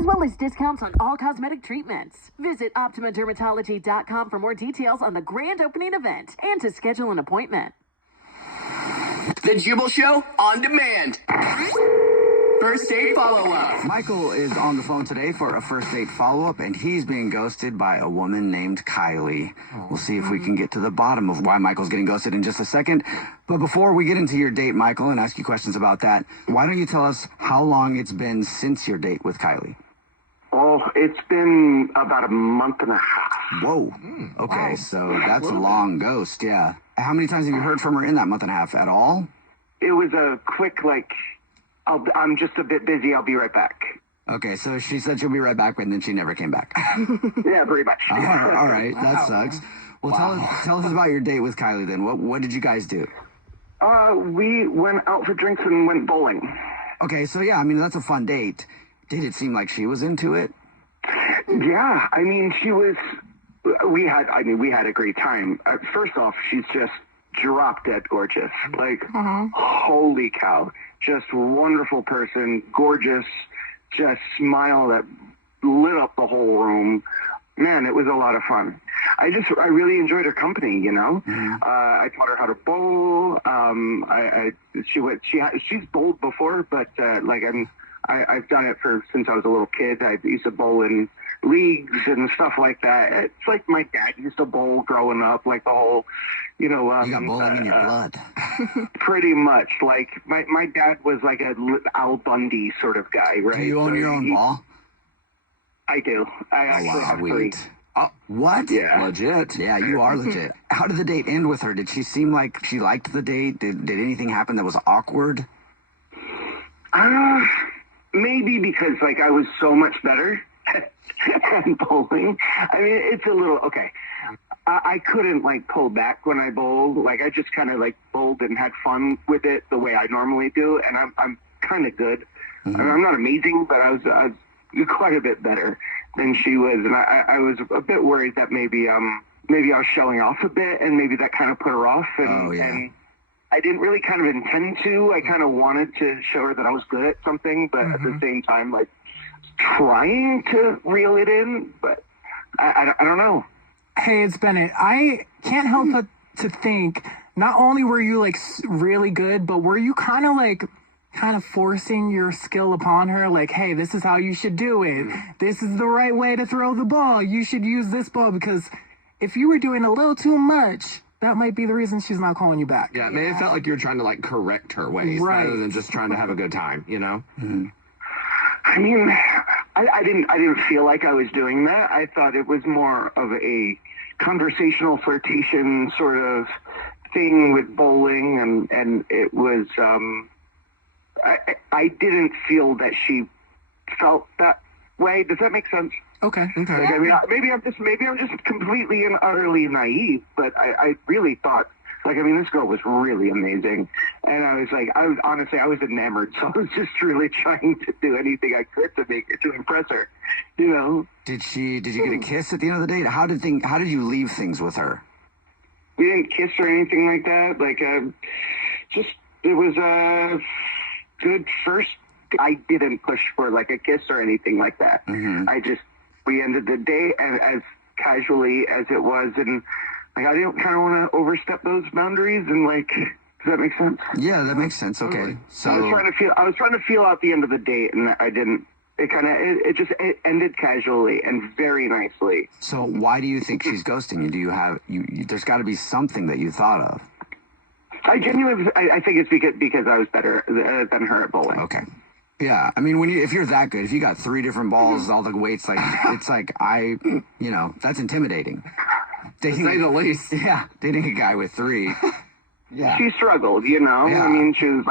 as well as discounts on all cosmetic treatments. Visit OptimaDermatology.com for more details on the grand opening event and to schedule an appointment. The Jubal Show on demand. First date follow-up. Michael is on the phone today for a first date follow-up, and he's being ghosted by a woman named Kylie. We'll see if we can get to the bottom of why Michael's getting ghosted in just a second. But before we get into your date, Michael, and ask you questions about that, why don't you tell us how long it's been since your date with Kylie? Oh, it's been about a month and a half. Whoa. Okay, so that's a long ghost, yeah. How many times have you heard from her in that month and a half? At all? It was a quick, I'm just a bit busy. I'll be right back. Okay, so she said she'll be right back, and then she never came back. Yeah, pretty much. All right, that sucks. Well, tell us about your date with Kylie then. What did you guys do? We went out for drinks and went bowling. Okay, so yeah, I mean, that's a fun date. Did it seem like she was into it? Yeah, I mean, we had a great time. First off, she's just drop dead gorgeous. Holy cow. Just wonderful person, gorgeous, just smile that lit up the whole room. Man, it was a lot of fun. I really enjoyed her company, you know. I taught her how to bowl. She's bowled before, but I've done it since I was a little kid. I used to bowl in leagues and stuff like that. It's like my dad used to bowl growing up, like the whole, you got bowling in your blood. Pretty much. Like my dad was like a Al Bundy sort of guy, right? Do you own your own ball? I do. I actually have three. Oh, what? Yeah. Legit. Yeah, you are legit. How did the date end with her? Did she seem like she liked the date? Did anything happen that was awkward? Maybe because I was so much better at bowling. I mean, it's a little okay. I couldn't pull back when I bowled. I just kind of bowled and had fun with it the way I normally do, and I'm kind of good. I mean, I'm not amazing, but I was quite a bit better than she was, and I was a bit worried that maybe I was showing off a bit, and maybe that kind of put her off. And I didn't really kind of intend to. I kind of wanted to show her that I was good at something, but at the same time, trying to reel it in. But I don't know. Hey, it's Bennett. I can't help but to think, not only were you really good, but were you kind of forcing your skill upon her? Hey, this is how you should do it. This is the right way to throw the ball. You should use this ball, because if you were doing a little too much, that might be the reason she's not calling you back. Yeah, it felt like you were trying to correct her ways rather than just trying to have a good time, you know? I mean, I didn't feel like I was doing that. I thought it was more of a conversational flirtation sort of thing with bowling, and it was I didn't feel that she felt that way. Does that make sense? Okay. I mean, maybe I'm just completely and utterly naive, but I really thought, this girl was really amazing, and I was enamored, so I was just really trying to do anything I could to impress her, you know. Did you get a kiss at the end of the date? How did you leave things with her? We didn't kiss or anything like that. It was a good first. I didn't push for a kiss or anything like that. We ended the day as casually as it was, and I didn't kind of want to overstep those boundaries. And does that make sense? Yeah, that makes sense. Okay, so I was trying to feel out the end of the date, and I didn't. It ended casually and very nicely. So why do you think she's ghosting you? There's got to be something that you thought of. I think it's because I was better than her at bowling. Okay. Yeah, I mean, if you're that good, if you got 3 different balls, all the weights, that's intimidating. To say the least. Yeah, dating a guy with 3. Yeah. She struggled, you know. Yeah. I mean, she was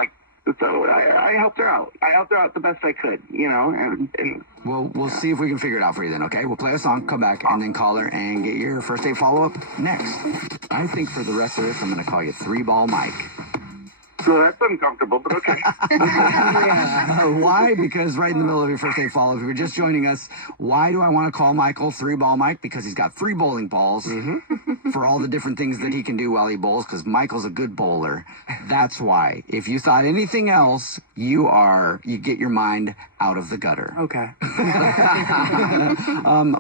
so I helped her out. I helped her out the best I could, you know. And we'll see if we can figure it out for you then, okay? We'll play a song, come back, and then call her and get your first date follow-up next. I think for the rest of this, I'm going to call you 3-Ball Mike. So that's uncomfortable, but okay. Why? Because right in the middle of your first date follow, if you're just joining us, why do I want to call Michael Three Ball Mike? Because he's got 3 bowling balls for all the different things that he can do while he bowls, because Michael's a good bowler. That's why. If you thought anything else, you get your mind out of the gutter. Okay.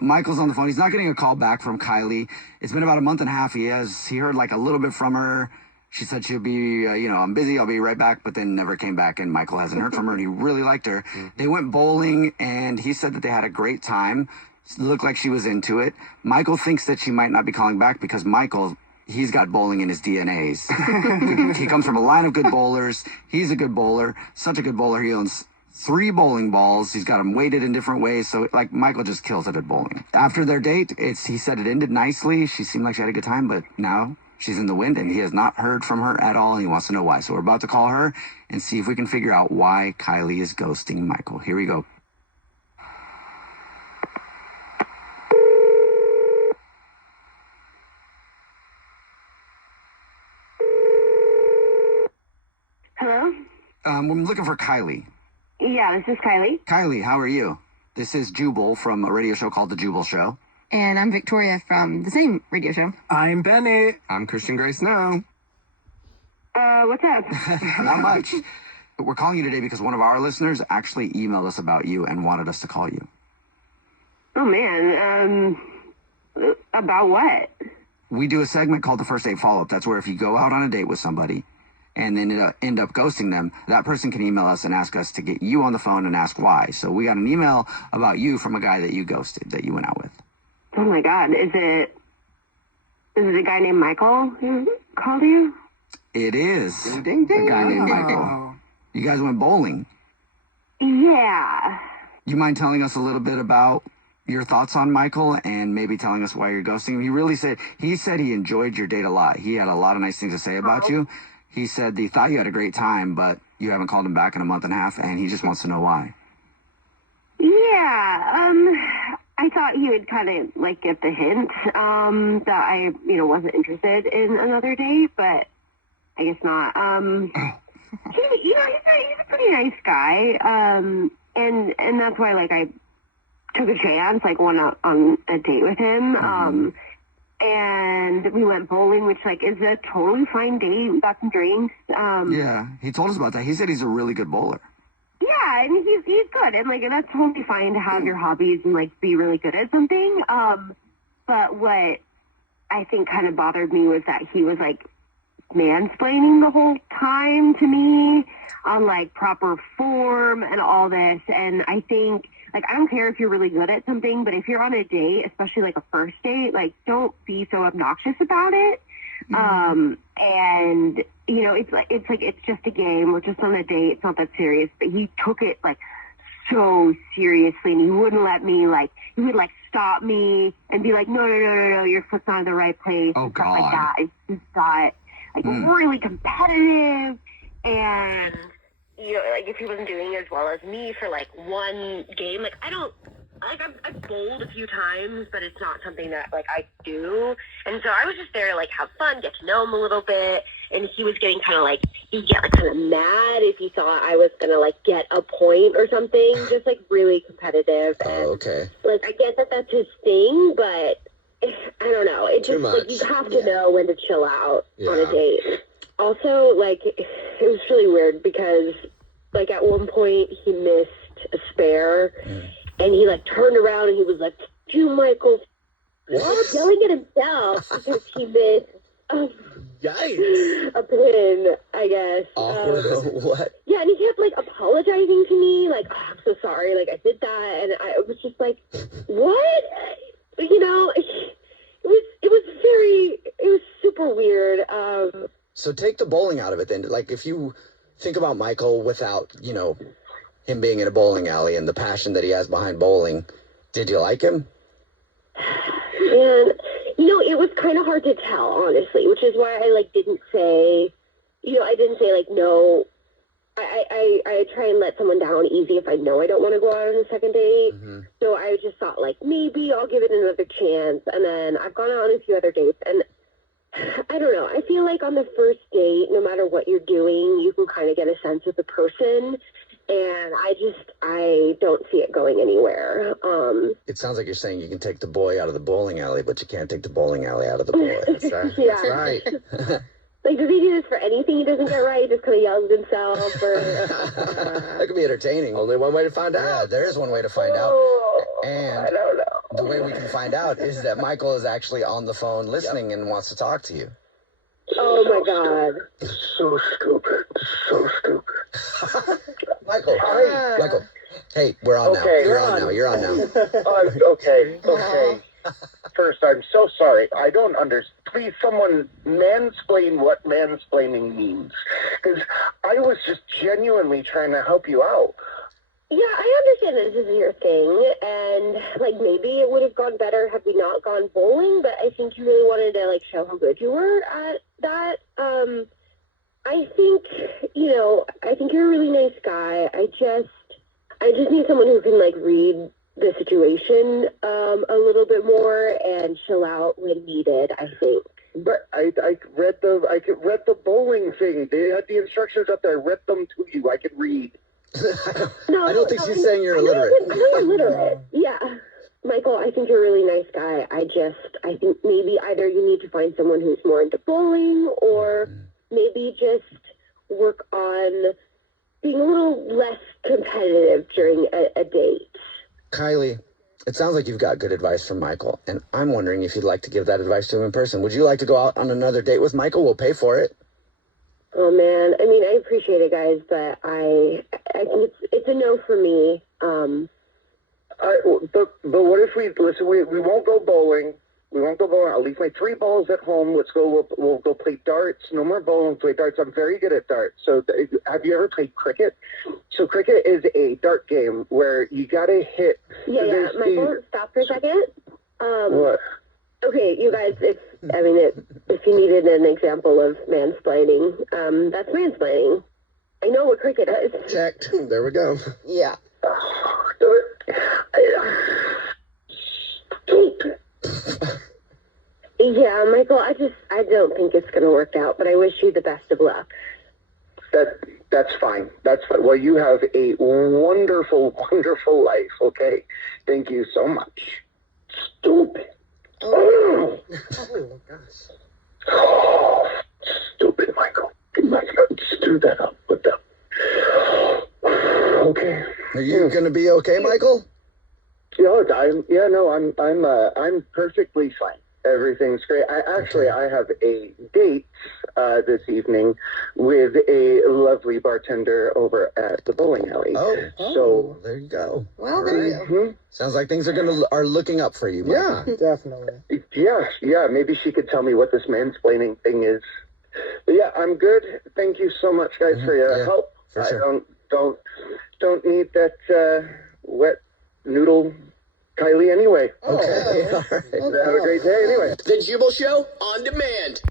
Michael's on the phone. He's not getting a call back from Kylie. It's been about a month and a half. He heard like a little bit from her. She said she'll be, I'm busy, I'll be right back, but then never came back, and Michael hasn't heard from her, and he really liked her. They went bowling, and he said that they had a great time. It looked like she was into it. Michael thinks that she might not be calling back because Michael, he's got bowling in his DNAs. He comes from a line of good bowlers. He's a good bowler, such a good bowler. He owns 3 bowling balls. He's got them weighted in different ways. So, like, Michael just kills it at bowling. After their date, he said it ended nicely. She seemed like she had a good time, but now she's in the wind, and he has not heard from her at all, and he wants to know why. So we're about to call her and see if we can figure out why Kylie is ghosting Michael. Here we go. Hello? I'm looking for Kylie. Yeah, this is Kylie. Kylie, how are you? This is Jubal from a radio show called The Jubal Show. And I'm Victoria from the same radio show. I'm Bennett. I'm Christian Gray Snow. What's up? Not much. We're calling you today because one of our listeners actually emailed us about you and wanted us to call you. Oh, man. About what? We do a segment called the First Date Follow-Up. That's where if you go out on a date with somebody and then end up ghosting them, that person can email us and ask us to get you on the phone and ask why. So we got an email about you from a guy that you ghosted, that you went out with. Oh, my God. Is it a guy named Michael who called you? It is. Ding, ding. A guy named Michael. You guys went bowling. Yeah. You mind telling us a little bit about your thoughts on Michael and maybe telling us why you're ghosting him? He said he enjoyed your date a lot. He had a lot of nice things to say about you. He said he thought you had a great time, but you haven't called him back in a month and a half, and he just wants to know why. Yeah. I thought he would kind of like get the hint that I, wasn't interested in another date, but I guess not. He's a pretty nice guy, and that's why I took a chance, went out on a date with him, and we went bowling, which is a totally fine date. We got some drinks. Yeah, he told us about that. He said he's a really good bowler. Yeah, and he's good, and that's totally fine to have your hobbies and be really good at something. But what I think kind of bothered me was that he was mansplaining the whole time to me on proper form and all this. And I think I don't care if you're really good at something, but if you're on a date, especially a first date, don't be so obnoxious about it. And it's just a game. We're just on a date. It's not that serious. But he took it so seriously, and he wouldn't let me he would stop me and be no, your foot's not in the right place. Oh, and stuff like God. that. It's just got really competitive, and if he wasn't doing as well as me for one game, I don't. I've bowled a few times, but it's not something that I do. And so I was just there to have fun, get to know him a little bit. And he was getting kind of he'd get kind of mad if he thought I was gonna get a point or something. Just really competitive. And, okay. I get that that's his thing, but I don't know. It Too just much. you have to know when to chill out on a date. Also, it was really weird because at one point he missed a spare. And he turned around and he was "You, Michael," yelling at himself because he missed Yikes. a pin, I guess. Awkward. What? Yeah, and he kept apologizing to me, "Oh, I'm so sorry, I did that," and I was just "What?" It was super weird. So take the bowling out of it then. If you think about Michael without, him being in a bowling alley and the passion that he has behind bowling, did you like him? Man, it was kind of hard to tell, honestly, which is why I didn't say, I didn't say no. I try and let someone down easy if I know I don't want to go out on a second date. So I just thought maybe I'll give it another chance. And then I've gone out on a few other dates, and I don't know. I feel like on the first date, no matter what you're doing, you can kind of get a sense of the person. And I don't see it going anywhere. It sounds like you're saying you can take the boy out of the bowling alley, but you can't take the bowling alley out of the boy. That's right. Yeah. That's right. Like, does he do this for anything he doesn't get right? He just kind of yells at himself? Or, That could be entertaining. Only one way to find out. Yeah, there is one way to find out. And I don't know. the way we can find out is that Michael is actually on the phone listening and wants to talk to you. Oh, my God. So stupid. So stupid. Michael, Michael, hey, we're on now. Okay, You're on now. You're on now. Okay. First, I'm so sorry. I don't understand. Please, someone mansplain what mansplaining means. Because I was just genuinely trying to help you out. Yeah, I understand that this is your thing, and, like, maybe it would have gone better had we not gone bowling, but I think you really wanted to, like, show how good you were at that. I think, I think you're a really nice guy. I just need someone who can, like, read the situation a little bit more and chill out when needed, I think. But I read the bowling thing. They had the instructions up there. I read them to you. I could read. I don't think she's saying you're illiterate. I know you're literate. Yeah. Michael, I think you're a really nice guy. I think maybe either you need to find someone who's more into bowling or maybe just work on being a little less competitive during a date. Kylie, it sounds like you've got good advice from Michael, and I'm wondering if you'd like to give that advice to him in person. Would you like to go out on another date with Michael? We'll pay for it. Oh, man. I mean, I appreciate it, guys, but I think it's a no for me. But what if we won't go bowling. We won't go bowling. I'll leave my 3 balls at home. We'll go play darts. No more bowling, play darts. I'm very good at darts. So have you ever played cricket? So cricket is a dart game where you got to hit. Yeah. Michael, stop for a second. What? Okay, you guys, if you needed an example of mansplaining, that's mansplaining. I know what cricket is. Checked. There we go. Yeah. Yeah, Michael, I don't think it's going to work out, but I wish you the best of luck. That's fine. That's fine. Well, you have a wonderful, wonderful life, okay? Thank you so much. Stupid. Oh, gosh. Oh, stupid, Michael. You must not screw that up with them. Okay. Are you going to be okay, Michael? I'm perfectly fine. Everything's great. I have a date this evening with a lovely bartender over at the bowling alley. So there you go. Well, there you go. Sounds like things are looking up for you, Michael. Yeah, definitely. Yeah. Maybe she could tell me what this mansplaining thing is. But yeah, I'm good. Thank you so much, guys, for your help. For sure. I don't need that wet noodle Kylie anyway. Okay. All right. Have a great day anyway. The Jubal Show on demand.